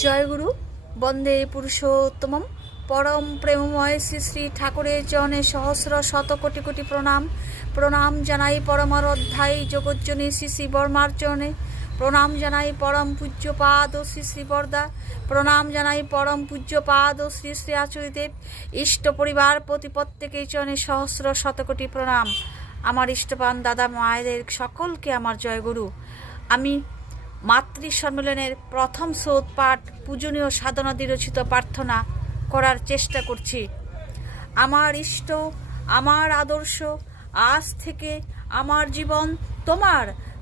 জয়গুরু বন্দে পুরুষোত্তমম পরম প্রেমময় শ্রী শ্রী ঠাকুরের চরণে সহস্র শত কোটি কোটি প্রণাম। প্রণাম জানাই পরমার অধ্যায়ী জগজ্জনী শ্রী শ্রী বর্মার চরণে। প্রণাম জানাই পরম পূজ্যপাদ ও শ্রী শ্রী বরদা। প্রণাম জানাই পরম পূজ্যপাদ ও শ্রী শ্রী আচার্যদেব। ইষ্ট পরিবার প্রতি প্রত্যেকের চরণে সহস্র শত কোটি প্রণাম। আমার ইষ্টপান দাদা মায়েদের সকলকে আমার জয়গুরু। আমি মাতৃ সম্মেলনের প্রথম শ্রোত পাঠ পূজনীয় সাধনাদি রচিত প্রার্থনা করার চেষ্টা করছি। আমার ইষ্ট, আমার আদর্শ, আজ থেকে আমার জীবন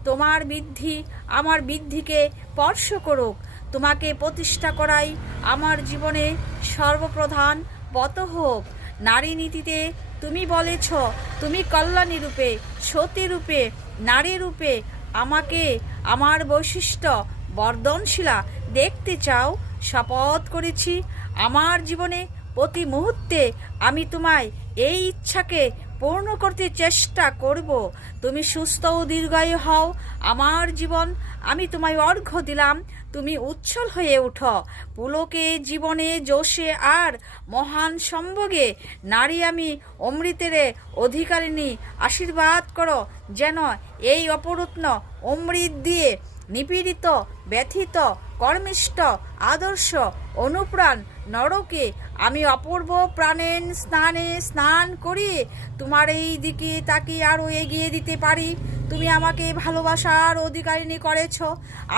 তোমার বৃদ্ধি আমার বৃদ্ধিকে স্পর্শ করুক। তোমাকে প্রতিষ্ঠা করাই আমার জীবনে সর্বপ্রধান ব্রত হোক। নারী নীতিতে তুমি বলেছ, তুমি কল্যাণী রূপে, সতী রূপে, নারী রূপে আমাকে আমার বৈশিষ্ট্য বর্ধনশীলা দেখতে চাও। শপথ করেছি আমার জীবনে প্রতি মুহূর্তে আমি তোমায় এই ইচ্ছাকে পূর্ণ করতে চেষ্টা করব। তুমি সুস্থ ও দীর্ঘায়ু হও। আমার জীবন আমি তোমায় অর্ঘ্য দিলাম। তুমি উচ্ছল হয়ে উঠো। পুলকে জীবনে যশে আর মহান সম্ভোগে নারী আমি অমৃতের অধিকারিণী। আশীর্বাদ করো যেন এই অপরত্ন অমৃত দিয়ে নিপীড়িত, ব্যথিত, কর্মিষ্ঠ, আদর্শ, অনুপ্রাণ নরকে আমি অপূর্ব প্রাণের স্নান করি তোমার এই দিকে তাকিয়ে আরও এগিয়ে দিতে পারি। তুমি আমাকে ভালোবাসার অধিকারিণী করেছ।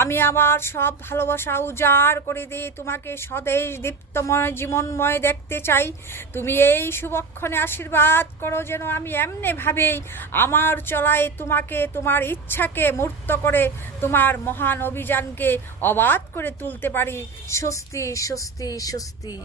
আমি আমার সব ভালোবাসা উজাড় করে দিয়ে তোমাকে স্বদেশ দীপ্তময় জীবনময় দেখতে চাই। তুমি এই শুভক্ষণে আশীর্বাদ করো যেন আমি এমনিভাবেই আমার চলায় তোমাকে, তোমার ইচ্ছাকে মূর্ত করে তোমার মহান অভিযানকে অবাধ করে তুলতে পারি। স্বস্তি, স্বস্তি, স্বস্তি।